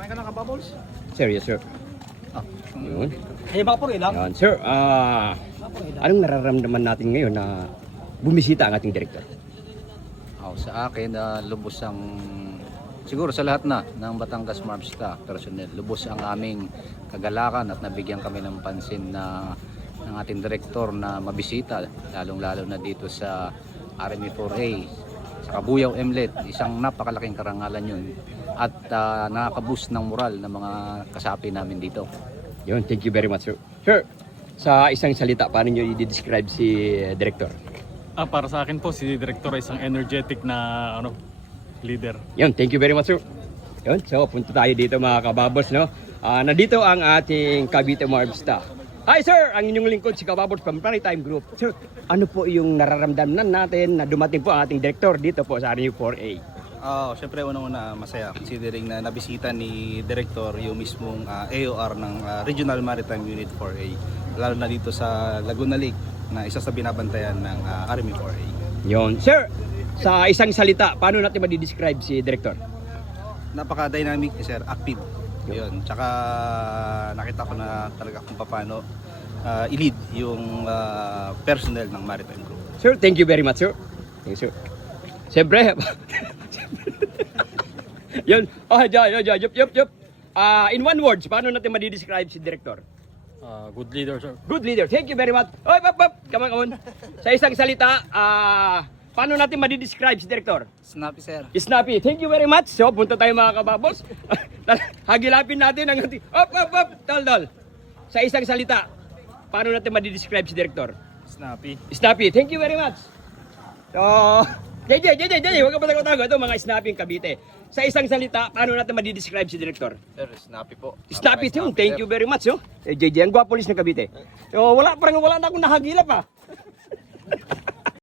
Kumain ka ng kabubbles? Sir, yes sir. Ah. Yun. Eh, vapor ilang? Yan, sir, anong nararamdaman natin ngayon na bumisita ang ating director? Sa akin, lubos ang, siguro sa lahat na ng Batangas Marbsta personnel, lubos ang aming kagalakan at nabigyan kami ng pansin na ng ating direktor na mabisita, lalong-lalo na dito sa RME 4A, sa Kabuyao Emlet, isang napakalaking karangalan yun at nakaka-boost ng moral ng mga kasapi namin dito. Yun, thank you very much sir. Sir, sa isang salita, paano nyo i-describe si director? Para sa akin po, si Director ay isang energetic na leader. Yun, thank you very much sir. Yun, so punta tayo dito mga kababos, no? Nandito ang ating Cavite Marbsta. Hi sir, ang inyong lingkod si Kababos from Maritime Group. Sir, ano po yung nararamdaman natin na dumating po ang ating director dito po sa RME 4A? Siyempre unang-una masaya considering na nabisita ni Director yung mismong AOR ng Regional Maritime Unit 4A. Lalo na dito sa Laguna Lake na isa sa binabantayan ng RME 4A. Yun. Sir, sa isang salita, paano natin ma-describe si director? Napaka-dynamic ni Sir, active. Yun. Tsaka nakita ko na talaga kung paano i-lead yung personnel ng Maritime Group. Sir, thank you very much, sir. Thank you, sir. Siyempre, yun. Yup. In one words, paano natin ma-describe si director? Good leader, sir. Good leader. Thank you very much. Oy, come on. Sa isang salita, paano natin ma-describe si director? Snappy, sir. Snappy. Thank you very much. So, punta tayo mga kababos. Hagilapin natin ang ating... Tol. Sa isang salita, paano natin ma-describe si director? Snappy. Snappy. Thank you very much. So, JJ, huwag ka patag-tago. Ito mga snapping Cavite. Sa isang salita, paano natin ma-describe si director? Sir, snappy po. Snappy too. Thank you very much. Oh. JJ, ang gwapo lis ng Cavite. So, wala na akong nahagilap ah.